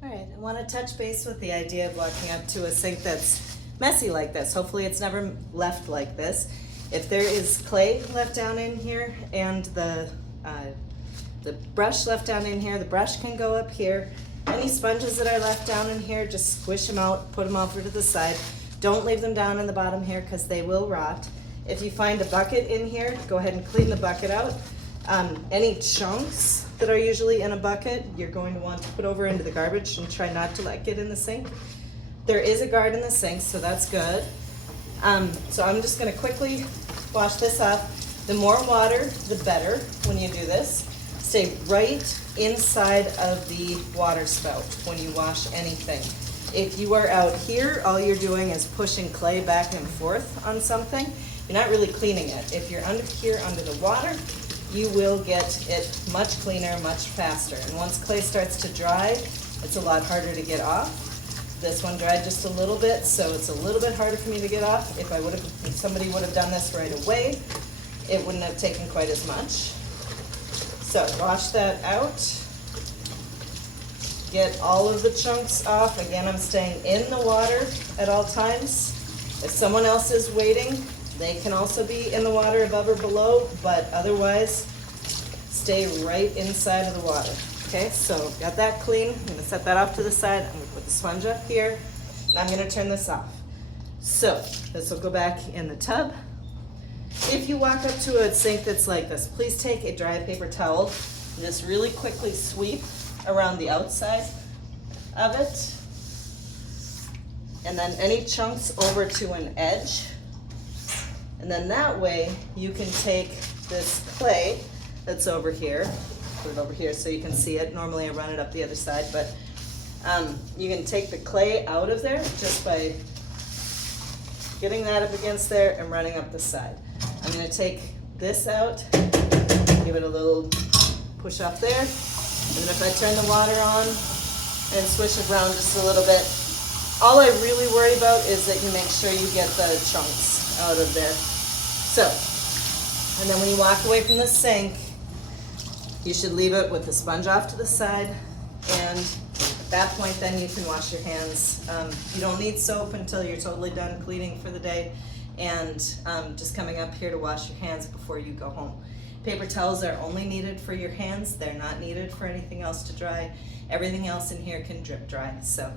All right, I want to touch base with the idea of walking up to a sink that's messy like this. Hopefully it's never left like this. If there is clay left down in here and the brush left down in here, the brush can go up here. Any sponges that I left down in here, just squish them out, put them over to the side. Don't leave them down in the bottom here because they will rot. If you find a bucket in here, go ahead and clean the bucket out. Any chunks that are usually in a bucket, you're going to want to put over into the garbage and try not to let get in the sink. There is a guard in the sink, so that's good. So I'm just gonna quickly wash this off. The more water, the better when you do this. Stay right inside of the water spout when you wash anything. If you are out here, all you're doing is pushing clay back and forth on something. You're not really cleaning it. If you're under here under the water, you will get it much cleaner, much faster. And once clay starts to dry, it's a lot harder to get off. This one dried just a little bit, so it's a little bit harder for me to get off. If somebody would have done this right away, it wouldn't have taken quite as much. So wash that out. Get all of the chunks off. Again, I'm staying in the water at all times. If someone else is waiting, they can also be in the water above or below, but otherwise, stay right inside of the water. Okay, so got that clean. I'm gonna set that off to the side. I'm gonna put the sponge up here, and I'm gonna turn this off. So this will go back in the tub. If you walk up to a sink that's like this, please take a dry paper towel and just really quickly sweep around the outside of it. And then any chunks over to an edge. And then that way you can take this clay that's over here, put it over here so you can see it. Normally I run it up the other side, but you can take the clay out of there just by getting that up against there and running up the side. I'm gonna take this out, give it a little push up there, and then if I turn the water on and swish it around just a little bit, all I really worry about is that you make sure you get the chunks out of there. So, and then when you walk away from the sink, you should leave it with the sponge off to the side, and at that point then you can wash your hands. You don't need soap until you're totally done cleaning for the day, and just coming up here to wash your hands before you go home. Paper towels are only needed for your hands. They're not needed for anything else to dry. Everything else in here can drip dry. So